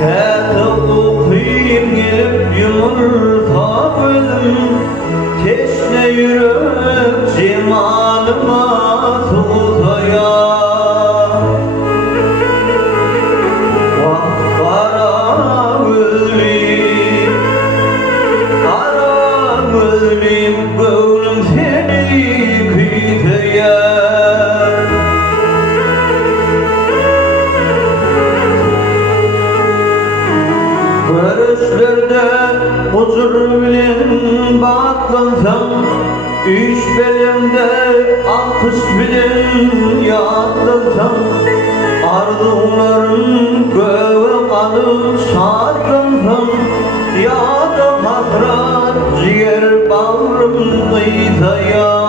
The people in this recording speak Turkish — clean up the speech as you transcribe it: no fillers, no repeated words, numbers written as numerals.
Täze okuyup gelip yumurta bölüm teşne yürek cemalına tutaya Kara gözlüm gönlüm seni kıytaya Görüşlerde huzur bilen bağlansam İş belimde alkış bilen yatlansam Arzularım göğe kalıp şadlansam Ya da hasrat ciğer bağrım kıytaya